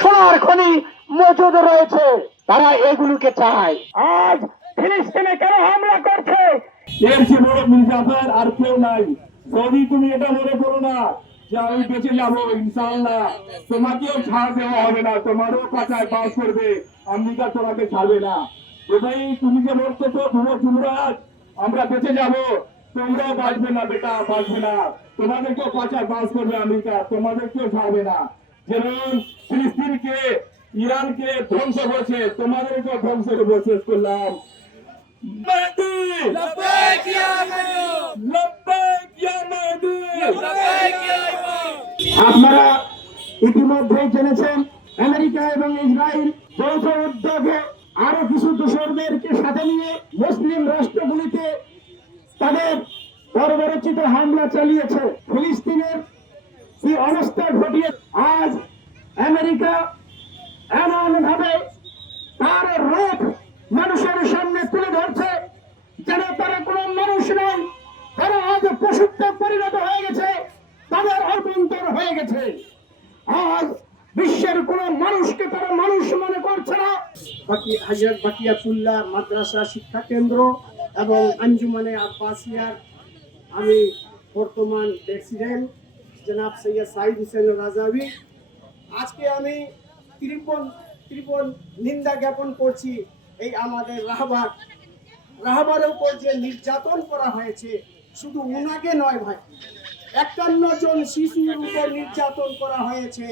সোনার খনি মজুদ রয়েছে, তারা এগুলোকে চায়। আজ ফিলিস্তিনে কেন হামলা করছে? এর চেয়ে বড় মির্জাফর আর কেউ নাই। যদি তুমি এটা মনে করো না যে আমি বেঁচে যাবো, ইনশাআল্লাহ তোমাকেও ছাড় দেওয়া হবে না, তোমারও পাচায় পাস করবে, আমেরিকা তোমাকে ছাড়বে না। তো ভাই তুমি যে বলতেছো যুবরাজ আমরা বেঁচে যাব, তোমরাও বাঁচবে না বেটা, বাঁচবে না, তোমাদেরকেও পাচায় পাস করবে আমেরিকা, তোমাদেরকেও ছাড়বে না। যেমন ফিলিস্তিনকে ইরানকে ধ্বংস করছে, তোমাদেরকেও ধ্বংস করবো। শেষ করলাম। মেহেদী لبيك يا ميوم লব্বাইক ইয়া মেহেদী। لبيك يا إمام আপনারা ইতিমধ্যেই জেনেছেন আমেরিকা এবং ইসরায়েল যৌথ উদ্যোগে আরো কিছু দোসরদেরকে সাথে নিয়ে মুসলিম রাষ্ট্রগুলিতে তাদের বর্বরোচিত হামলা চালিয়েছে। ফিলিস্তিনের কি অবস্থা ঘটিয়ে আজ আমেরিকা এমন ভাবে তার রূপ মানুষের সামনে তুলে ধরছে যেন তারা কোনো মানুষ নয়, তারা আজ পশুত্বে পরিণত হয়ে গেছে, তাদের অভ্যন্তর হয়ে গেছে। আজ বিশ্বের কোন মানুষকে তারা মানুষ মনে করছে না। হযরত বাকিয়াতুল্লাহ মাদ্রাসা শিক্ষা কেন্দ্র এবং আঞ্জুমানে আব্বাসিয়ার আমি বর্তমান প্রেসিডেন্ট জনাব সৈয়দ সাইদ হোসেন রাজাবি, আজকে আমি ত্রিপল নিন্দা জ্ঞাপন করছি এই আমাদের রাহবার উপর যে নির্যাতন করা হয়েছে, শুধু উনাকে নয় ভাই, 51 জন শিশুর উপর নির্যাতন করা হয়েছে।